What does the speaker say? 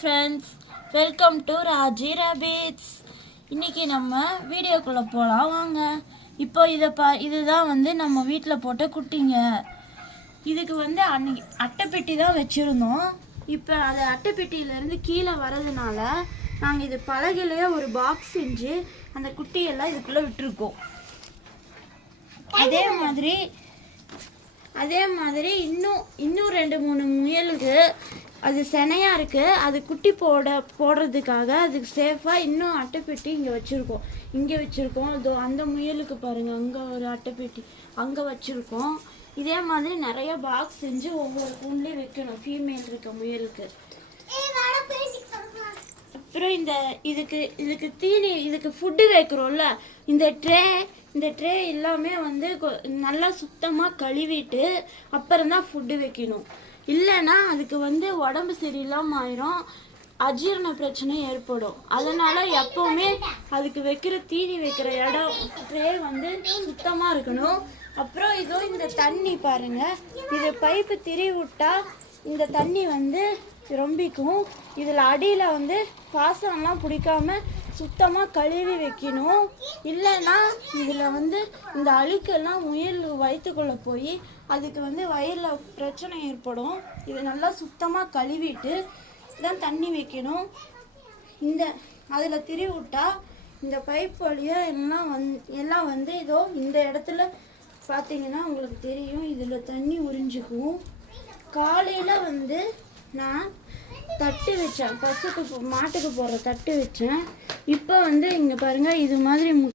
Friends, welcome to Raji rabbits. இன்றைக்கி நம்ம வீடியோக்குள்ளே போகலாம் வாங்க. இப்போ இதுதான் வந்து நம்ம வீட்டில் போட்ட குட்டிங்க. இதுக்கு வந்து அன்னைக்கு அட்டைப்பெட்டி தான் வச்சுருந்தோம். இப்போ அது அட்டைப்பெட்டியிலேருந்து கீழே வர்றதுனால நாங்கள் இது பலகையிலேயே ஒரு பாக்ஸ் செஞ்சு அந்த குட்டியெல்லாம் இதுக்குள்ளே விட்டுருக்கோம். அதே மாதிரி இன்னும் 2-3 முயலுக்கு அது செனையாக இருக்குது. அது குட்டி போடுறதுக்காக அதுக்கு சேஃபாக இன்னும் அட்டைப்பெட்டி இங்கே வச்சுருக்கோம். அதோ அந்த முயலுக்கு பாருங்கள், அங்கே ஒரு அட்டைப்பெட்டி அங்கே வச்சுருக்கோம். இதே மாதிரி நிறைய பாக்ஸ் செஞ்சு ஒவ்வொரு கூண்டுலேயும் வைக்கணும் ஃபீமேல் இருக்க முயலுக்கு. அப்புறம் இதுக்கு தீனி, இதுக்கு ஃபுட்டு வைக்கிறோம்ல, இந்த ட்ரே எல்லாமே வந்து நல்லா சுத்தமாக கழுவிட்டு அப்புறம்தான் ஃபுட்டு வைக்கணும். இல்லைன்னா அதுக்கு வந்து உடம்பு சரியில்லாமல் ஆயிரும், அஜீரண பிரச்சனை ஏற்படும். அதனால் எப்போவுமே அதுக்கு தீனி வைக்கிற இடம் ட்ரே வந்து சுத்தமாக இருக்கணும். அப்புறம் இதோ இந்த தண்ணி பாருங்கள், இது பைப்பு திரி விட்டா இந்த தண்ணி வந்து ரொம்பிக்கும். இதில் அடியில் வந்து பாசம்லாம் பிடிக்காம சுத்தமாக கழுவி வைக்கணும். இல்லைன்னா இதில் வந்து இந்த அழுக்கெல்லாம் முயல் வயிற்றுக்குள்ளே போய் அதுக்கு வந்து வயிறில் பிரச்சனை ஏற்படும். இதை நல்லா சுத்தமாக கழுவிட்டு தான் தண்ணி வைக்கணும். அதில் திரி விட்டா இந்த பைப் வழியாக எல்லாம் வந்து இதோ இந்த இடத்துல பார்த்தீங்கன்னா உங்களுக்கு தெரியும், இதில் தண்ணி உறிஞ்சிக்கும். காலையில் வந்து நான் தட்டு வச்சேன், மாட்டுக்கு போடுற தட்டு வச்சேன். இப்போ வந்து இங்கே பாருங்கள், இது மாதிரி